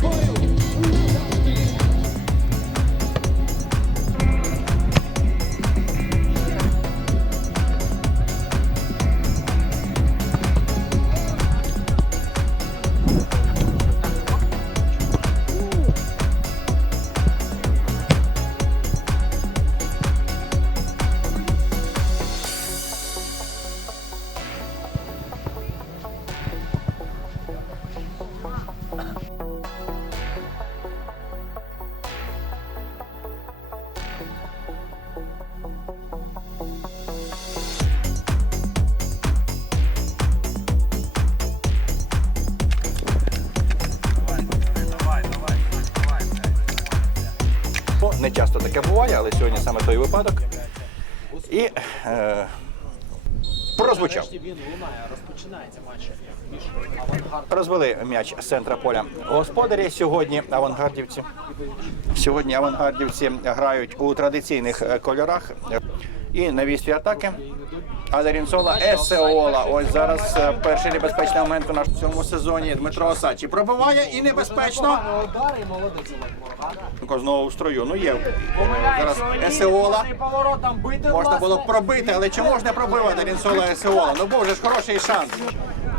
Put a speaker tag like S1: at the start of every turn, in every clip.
S1: Boil. Не часто таке буває, але сьогодні саме той випадок. І е, прозвучав.
S2: Він лунає, розпочинається матч між.
S1: Розвели м'яч з центра поля. Господарі сьогодні авангардівці. Сьогодні авангардівці грають у традиційних е, кольорах. І на вістрі атаки. Адарінцола Есеола. Ось зараз е, перший небезпечний момент у нашому цьому сезоні. Дмитро Осадчий пробиває і небезпечно. Знову в строю. Ну є зараз Есеола. Можна було пробити, але чому ж не пробив Адарінцола Есеола? Ну був же ж хороший шанс.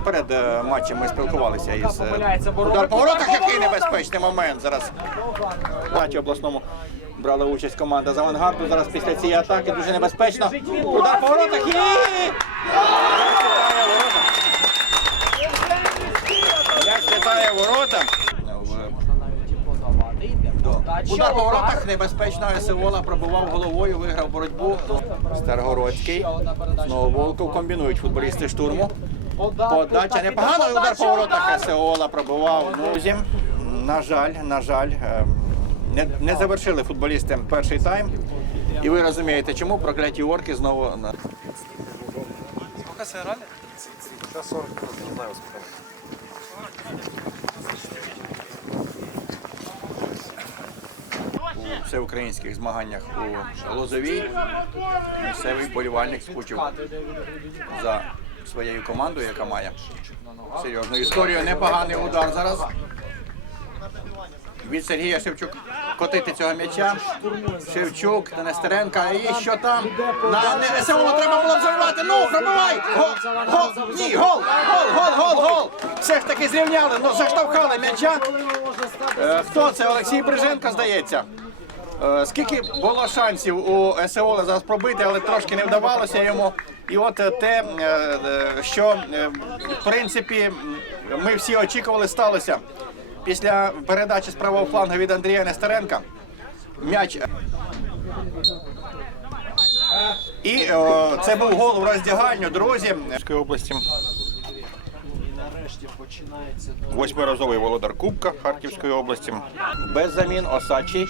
S1: Перед е, матчем ми спілкувалися із е, удар по воротах. Який небезпечний момент зараз. В обласному брала участь команда з авангарду. Зараз після цієї атаки дуже небезпечно. Удар по воротах і... Як літає ворота. Удар по воротах небезпечно. Есевола пробував головою, виграв боротьбу. Старгородський. Знову Волков комбінують футболісти штурму. Подача непогано. Удар по воротах Есеола пробував. Друзі, на жаль, на жаль, е, не, не завершили футболісти перший тайм. І ви розумієте, чому прокляті орки знову на
S3: Сколько сыграли? Сейчас 40 минут, не знаю
S1: у всеукраїнських змаганнях у Лозовій. Місцевий болівальник скучив за своєю командою, яка має серйозну історію. Непоганий удар зараз. Від Сергія Шевчук котити цього м'яча. Шевчук та Нестеренка. І що там? На не- треба було б забивати. Ну, пробивай! Гол! Гол! Ні, гол! Гол! Гол! Гол! Гол! Все ж таки зрівняли, ну заштовхали м'яча. Е, Хто це? Олексій Бриженко, здається. Е, Скільки було шансів у СО зараз пробити, але трошки не вдавалося йому. І от те, е, що в принципі ми всі очікували, сталося. Після передачі з правого флангу від Андрія Нестеренка м'яч. І е, це був гол у роздягальню, друзі. Області. Восьмиразовий володар Кубка Харківської області. Без замін Осадчий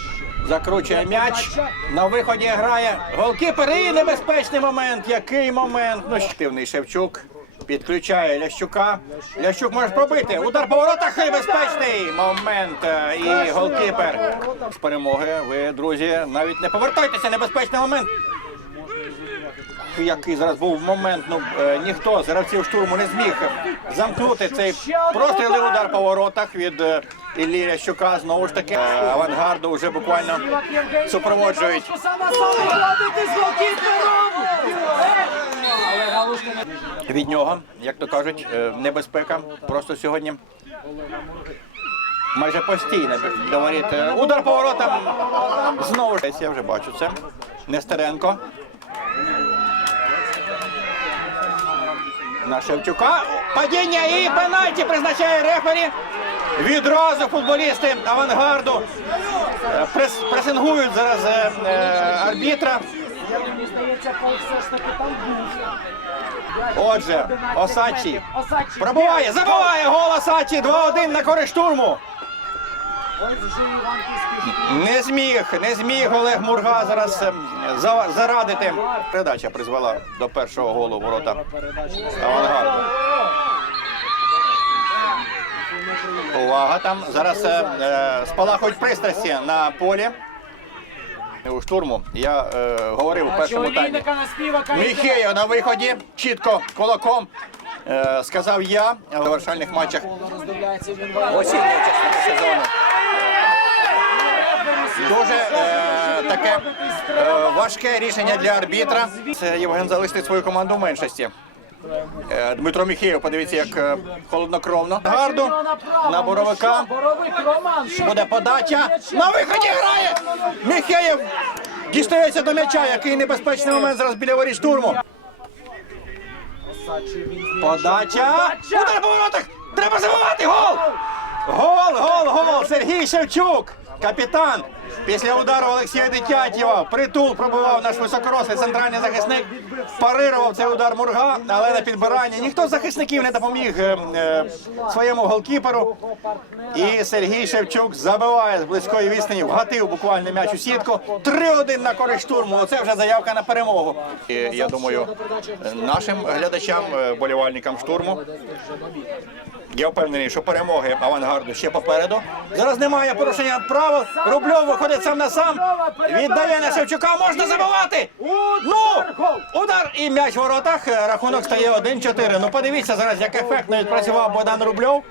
S1: закручує м'яч. На виході грає голкіпер і небезпечний момент. Який момент? Ну, Шевчук. Підключає Лящука. Лящук може пробити. Удар по воротах небезпечний момент. Е, І голкіпер. З перемоги ви, друзі, навіть не повертайтеся. Небезпечний момент. Який зараз був момент, ну е, ніхто з гравців штурму не зміг замкнути цей простріл і удар по воротах від е, Іллі Лящука. Знову ж таки, авангарду вже буквально супроводжують. Від нього, як то кажуть, е, небезпека. Просто сьогодні майже постійно говорить. е, Удар по воротам. Знову ж я вже бачу це. Нестеренко. На Шевчука. Падіння і пенальті призначає рефері. Відразу футболісти авангарду е, прес, пресингують зараз арбітра.
S2: Мені здається.
S1: Отже, Осадчий. пробуває, забиває гол Осадчий 2-1 на користь штурму. Не зміг, не зміг Олег Мурга зараз ем, зарадити. Передача призвела до першого голу ворота авангарду. Увага там. Зараз е, е, спалахують пристрасті на полі. У штурму я е, говорив у першому таймі.
S2: Олійника на
S1: виході, чітко кулаком. Е, сказав я в завершальних матчах сезону. Дуже е, таке е, важке рішення для арбітра. Це Євген залишить свою команду в меншості. Е, Дмитро Міхеєв, подивіться, як е, холоднокровно. Гарду на боровика. Буде подача. На виході грає! Міхеєв дістається до м'яча. Який небезпечний момент зараз біля воріт штурму. Подача. Удар по воротах. Треба забивати. Гол! Гол, гол, гол. Сергій Шевчук. Капітан. Після удару Олексія Дитятєва притул пробивав наш високорослий центральний захисник. Парирував цей удар Мурга, але на підбиранні. Ніхто з захисників не допоміг е, е, своєму голкіперу. І Сергій Шевчук забиває з близької відстані, вгатив буквально м'яч у сітку. 3-1 на користь штурму. Оце вже заявка на перемогу. І, я думаю, нашим глядачам, е, болівальникам штурму. Я впевнений, що перемоги авангарду ще попереду. Зараз немає порушення правил. Рубльов виходить сам на сам. Віддає на Шевчука. Можна забивати. Ну, удар і м'яч в воротах. Рахунок стає 1-4. Ну подивіться зараз, як ефектно відпрацював Богдан Рубльов.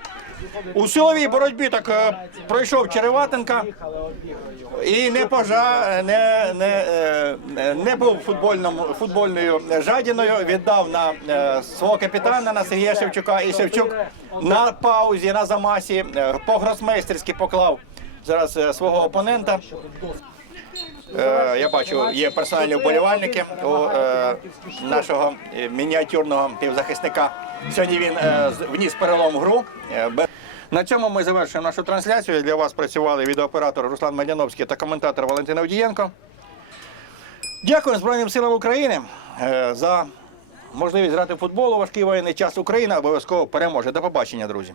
S1: У силовій боротьбі так е, пройшов Череватенка. І не пожа не, не, е, не був футбольному футбольною жадіною. Віддав на е, свого капітана на Сергія Шевчука. І Шевчук на паузі, на замасі е, по-гросмейстерськи поклав зараз свого опонента. Я бачу, є персональні вболівальники у нашого мініатюрного півзахисника. Сьогодні він е, вніс перелом в гру. На цьому ми завершуємо нашу трансляцію. Для вас працювали відеооператор Руслан Медяновський та коментатор Валентина Авдієнко. Дякую Збройним силам України е, за можливість грати в футбол у важкий воєнний час. Україна обов'язково переможе. До побачення, друзі.